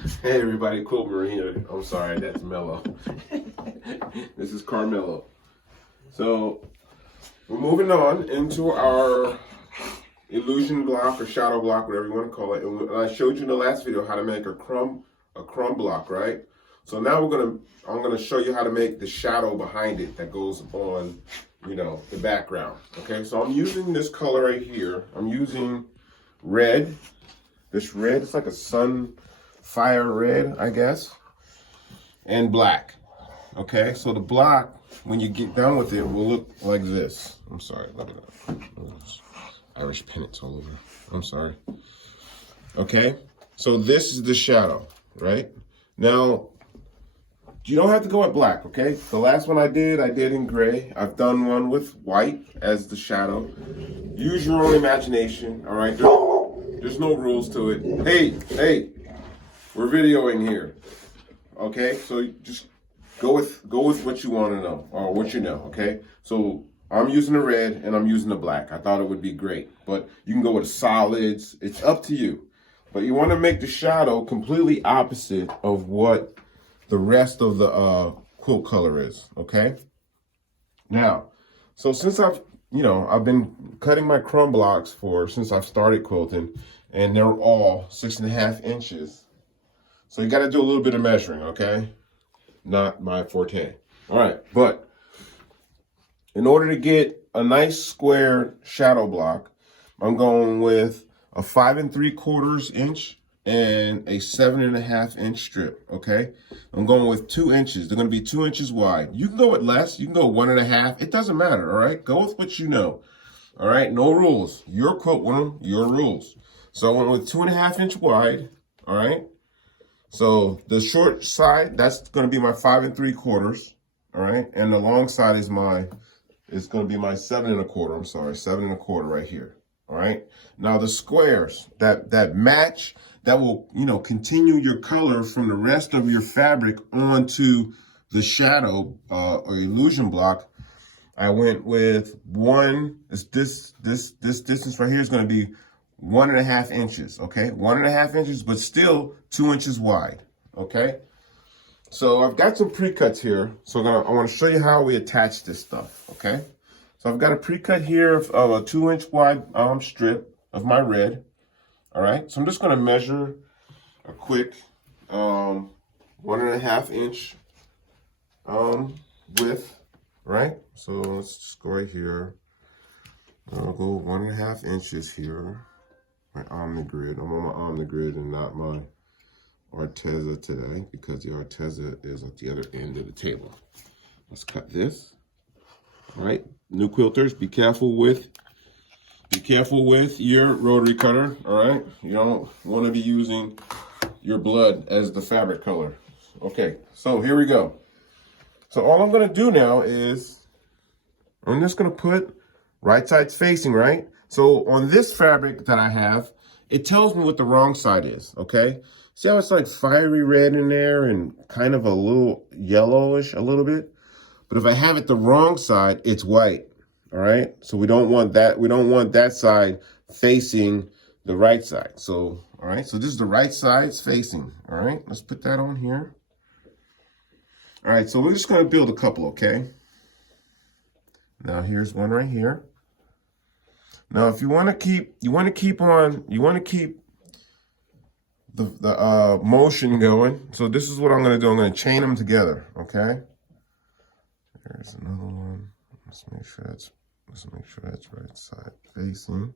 Hey everybody, Quilt Marina. I'm sorry, that's Mello. This is Carmelo. So we're moving on into our illusion block or shadow block, whatever you want to call it. And I showed you in the last video how to make a crumb block, right? So now I'm gonna show you how to make the shadow behind it that goes on, the background. Okay, so I'm using this color right here. I'm using red. This red, it's like a sunfire red, I guess, and black. Okay, so the block, when you get done with it, will look like this. I'm sorry, look at that. Irish pennants all over. I'm sorry. Okay, so this is the shadow, right? Now, you don't have to go with black, okay? The last one I did in gray. I've done one with white as the shadow. Use your own imagination, all right? There's no rules to it. Hey, we're videoing here, okay? So just go with what you want to know or what you know, okay? So I'm using the red and I'm using the black. I thought it would be great, but you can go with solids. It's up to you. But you want to make the shadow completely opposite of what the rest of the quilt color is, okay? Now, so since I've been cutting my crumb blocks since I've started quilting, and they're all 6.5 inches. So you got to do a little bit of measuring, okay? Not my forte. All right, but in order to get a nice square shadow block, I'm going with a 5 3/4 inch and a 7.5 inch strip, okay? I'm going with 2 inches. They're going to be 2 inches wide. You can go with less. You can go 1.5. It doesn't matter, all right? Go with what you know, all right? No rules. Your quilt winner, your rules. So I went with 2.5 inch wide, all right? So the short side, that's going to be my 5 3/4, all right? And the long side is it's going to be my 7 1/4. I'm sorry, 7 1/4 right here. All right. Now the squares that match, that will, continue your color from the rest of your fabric onto the shadow or illusion block. I went with this distance right here is going to be 1.5 inches. Okay. 1.5 inches, but still 2 inches wide. Okay. So I've got some pre-cuts here. So I want to show you how we attach this stuff. Okay. So I've got a pre-cut here of a 2 inch wide strip of my red. All right, so I'm just gonna measure a quick 1.5 inch width, right? So let's just go right here. I'll go 1.5 inches here. My Omnigrid. I'm on my Omnigrid and not my Arteza today because the Arteza is at the other end of the table. Let's cut this. All right, new quilters, be careful with your rotary cutter. All right, you don't want to be using your blood as the fabric color. Okay, so here we go. So all I'm going to do now is I'm just going to put right sides facing, right? So on this fabric that I have, it tells me what the wrong side is. Okay, see how it's like fiery red in there and kind of a little yellowish a little bit. But if I have it the wrong side, it's white, all right? So we don't want that. We don't want that side facing the right side. So, all right, so this is the right side's facing, all right? Let's put that on here. All right, so we're just gonna build a couple, okay? Now here's one right here. Now if you wanna keep the motion going, so this is what I'm gonna do. I'm gonna chain them together, okay? There's another one. Let's make sure that's right side facing.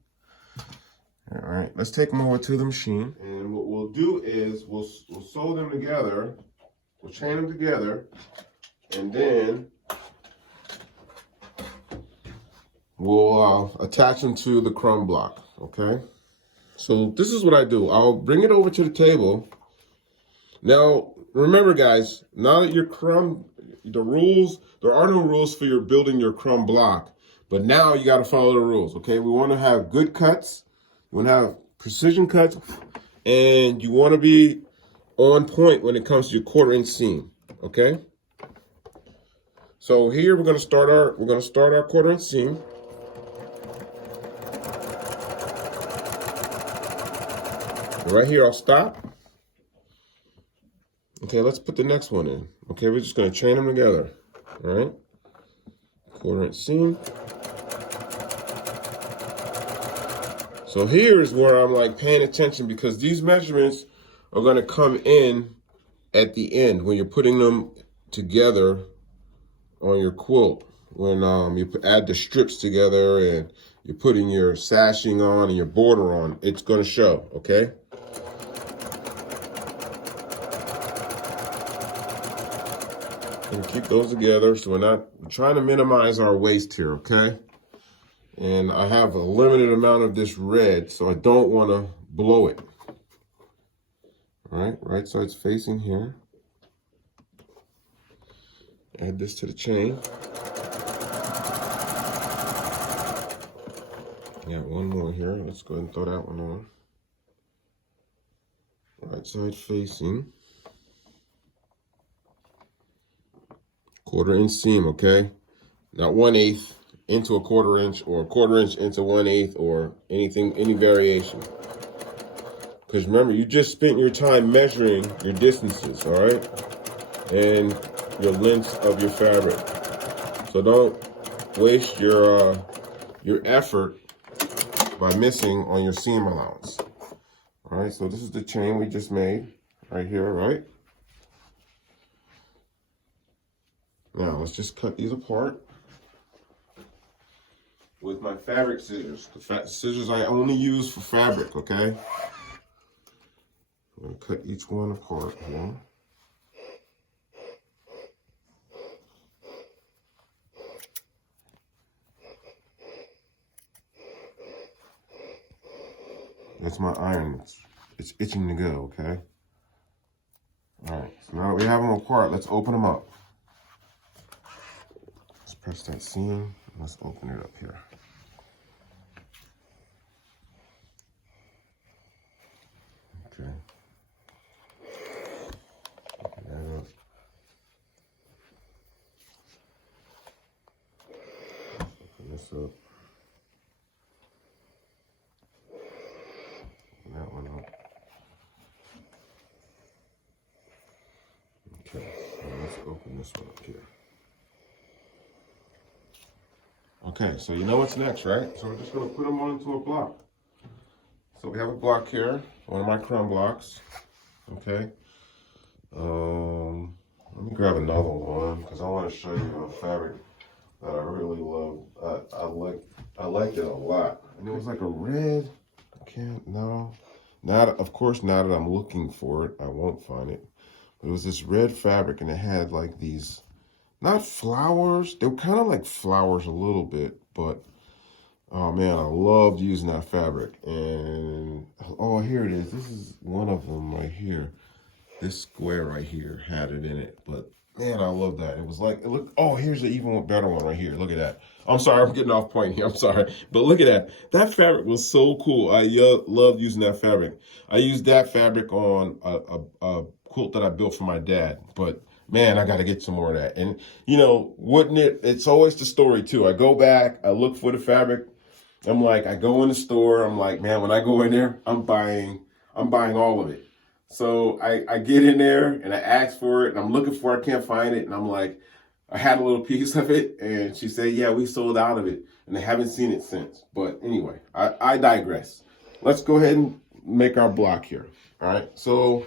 All right, let's take them over to the machine. And what we'll do is we'll sew them together. We'll chain them together, and then we'll attach them to the crumb block. Okay. So this is what I do. I'll bring it over to the table. Now remember, guys, now that your there are no rules for building your crumb block, but now you got to follow the rules, okay? We want to have good cuts, we want to have precision cuts, and you want to be on point when it comes to your 1/4 inch seam, okay? So here we're going to start our 1/4 inch seam. Right here I'll stop. Okay, let's put the next one in. Okay, we're just gonna chain them together. All right, 1/4 inch seam. So here is where I'm like paying attention, because these measurements are gonna come in at the end when you're putting them together on your quilt. When you add the strips together and you're putting your sashing on and your border on, it's gonna show, okay? And keep those together, so we're trying to minimize our waste here, okay? And I have a limited amount of this red, so I don't want to blow it. All right, right side's facing here. Add this to the chain. Got one more here. Let's go ahead and throw that one on. Right side facing. 1/4 inch seam, okay? Not 1/8 into a 1/4 inch, or 1/4 inch into 1/8, or anything, any variation. Because remember, you just spent your time measuring your distances, all right? And your lengths of your fabric. So don't waste your effort by missing on your seam allowance. All right, so this is the chain we just made right here, right? Now let's just cut these apart with my fabric scissors. The scissors I only use for fabric, okay? I'm gonna cut each one apart here. That's my iron. It's itching to go, okay? All right, so now that we have them apart, let's open them up. Let's press that seam. Let's open it up here. Okay. Open that up. Open this up. That one up. Okay, so let's open this one up here. Okay, so you know what's next, right? So we're just gonna put them onto a block. So we have a block here, one of my crumb blocks. Okay. Let me grab another one because I want to show you a fabric that I really love. I like it a lot. And it was like a red. Of course, now that I'm looking for it, I won't find it. But it was this red fabric, and it had like these, not flowers. They were kind of like flowers a little bit, but oh man, I loved using that fabric. And oh, here it is. This is one of them right here. This square right here had it in it, but man, I love that. It was like, it looked, oh, here's an even better one right here. Look at that. I'm sorry, I'm getting off point here. I'm sorry. But look at that. That fabric was so cool. I loved using that fabric. I used that fabric on a quilt that I built for my dad. But man, I got to get some more of that. And, you know, wouldn't it? It's always the story, too. I go back, I look for the fabric. I'm like, I go in the store. I'm like, man, when I go in there, I'm buying all of it. So I get in there and I ask for it and I'm looking for it, I can't find it. And I'm like, I had a little piece of it and she said, yeah, we sold out of it and I haven't seen it since. But anyway, I digress. Let's go ahead and make our block here. All right, so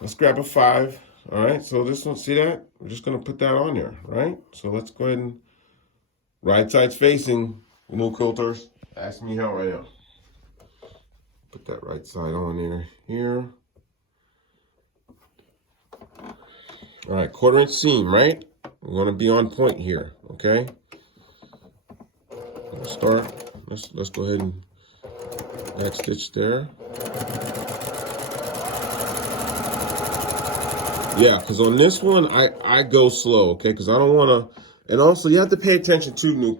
let's grab a 5. All right, so this one, see that? We're just gonna put that on there, right? So let's go ahead and right side's facing, new quilters. Ask me how I am. Put that right side on there, here. All right, 1/4 inch seam, right? We're gonna be on point here, okay? Let's start, let's go ahead and back stitch there. Yeah, because on this one, I go slow, okay? Because I don't wanna, and also you have to pay attention to new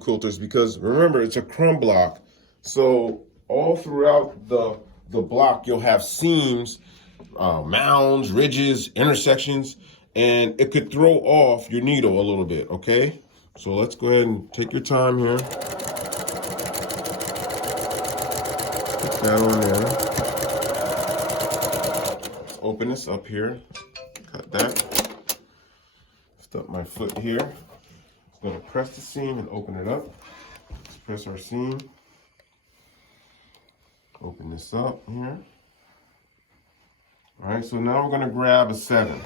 quilters because remember, it's a crumb block. So all throughout the block, you'll have seams, mounds, ridges, intersections, and it could throw off your needle a little bit, okay? So let's go ahead and take your time here. Put that on there. open this up here. Cut that. Lift up my foot here. I'm going to press the seam and open it up. Let's press our seam. Open this up here. All right, so now we're going to grab a 7.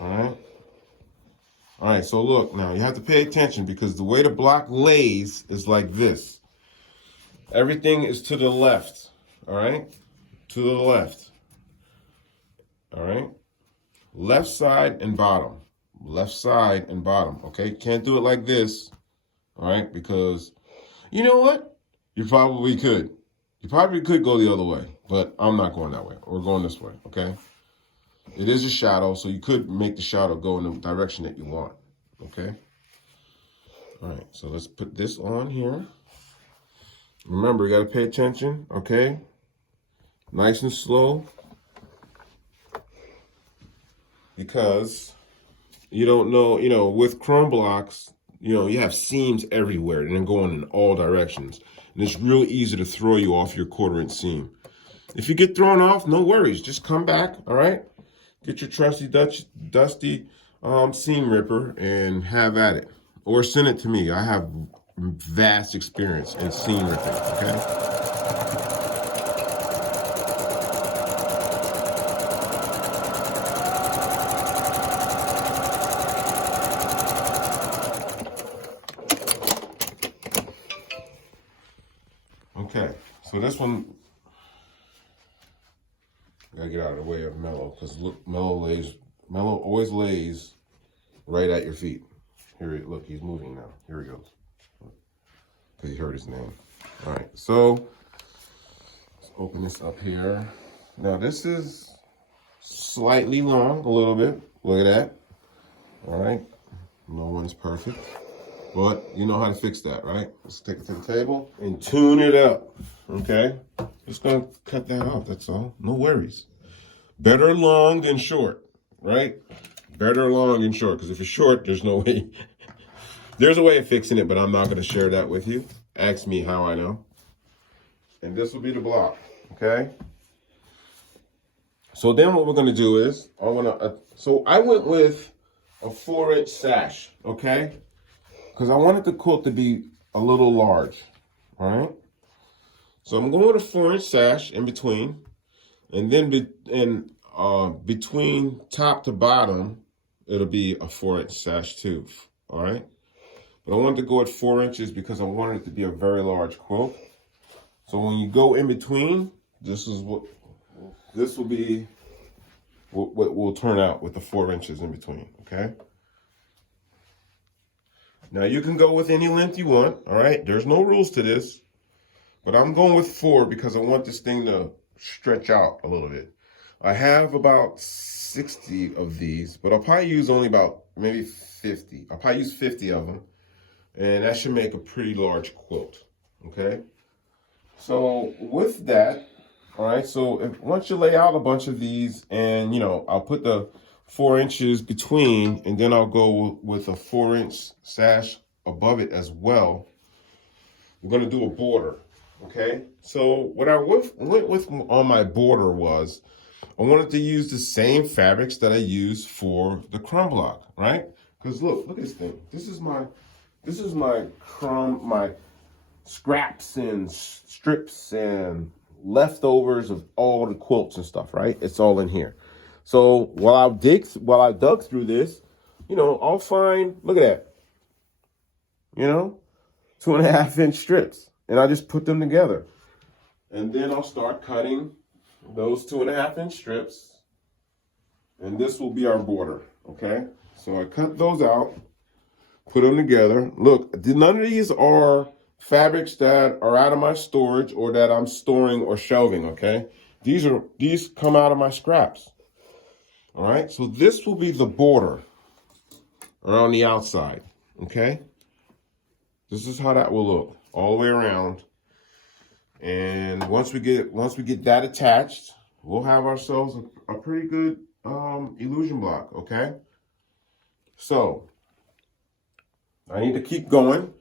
All right. All right, so look, now you have to pay attention because the way the block lays is like this. Everything is to the left, all right? To the left, all right? Left side and bottom, left side and bottom, okay? Can't do it like this, all right? Because you know what? You probably could. You probably could go the other way, but I'm not going that way. We're going this way, okay? It is a shadow, so you could make the shadow go in the direction that you want, okay? All right, so let's put this on here. Remember, you got to pay attention, okay? Nice and slow. Because you don't know, with chrome blocks, you have seams everywhere and they're going in all directions. And it's real easy to throw you off your 1/4" seam. If you get thrown off, no worries. Just come back, all right? Get your trusty dusty seam ripper and have at it. Or send it to me. I have vast experience in seam ripping, okay? Okay, so this one, gotta get out of the way of Mello, because look, Mello always lays right at your feet. Here, look, he's moving now. Here he goes. Because he heard his name. All right, so let's open this up here. Now this is slightly long, a little bit. Look at that. All right, no one's perfect. But you know how to fix that, right? Let's take it to the table and tune it up, okay? Just gonna cut that off, that's all. No worries. Better long than short, right? Better long than short, because if it's short, there's no way. There's a way of fixing it, but I'm not gonna share that with you. Ask me how I know. And this will be the block, okay? So then what we're gonna do is, so I went with a 4" sash, okay? Because I wanted the quilt to be a little large, all right? So I'm going with a 4" sash in between, and then between top to bottom, it'll be a 4" sash too, all right? But I wanted to go at 4 inches because I wanted it to be a very large quilt. So when you go in between, this will be what will turn out with the 4 inches in between, okay? Now you can go with any length you want, all right? There's no rules to this, but I'm going with 4 because I want this thing to stretch out a little bit. I have about 60 of these, but I'll probably use only about maybe 50. I'll probably use 50 of them, and that should make a pretty large quilt, okay? So with that, all right, so once you lay out a bunch of these and, I'll put the 4 inches between, and then I'll go with a 4" sash above it as well. We're going to do a border, okay? So what I went with on my border was I wanted to use the same fabrics that I use for the crumb block, right? Because look at this thing. This is my scraps and strips and leftovers of all the quilts and stuff, right? It's all in here. So while I dug through this, I'll find, look at that, 2.5 inch strips, and I just put them together. And then I'll start cutting those 2.5 inch strips, and this will be our border, okay? So I cut those out, put them together. Look, none of these are fabrics that are out of my storage or that I'm storing or shelving, okay? These come out of my scraps. All right, so this will be the border around the outside, okay? This is how that will look all the way around. And once we get that attached, we'll have ourselves a pretty good illusion block, okay? So I need to keep going.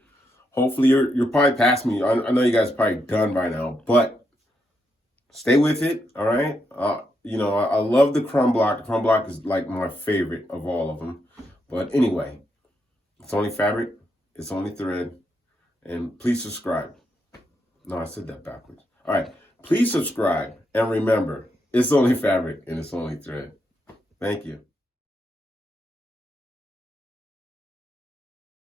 Hopefully you're probably past me. I know you guys are probably done by now, but stay with it, all right? I love the crumb block. The crumb block is like my favorite of all of them. But anyway, it's only fabric, it's only thread, and please subscribe. No, I said that backwards. All right, please subscribe, and remember, it's only fabric and it's only thread. Thank you.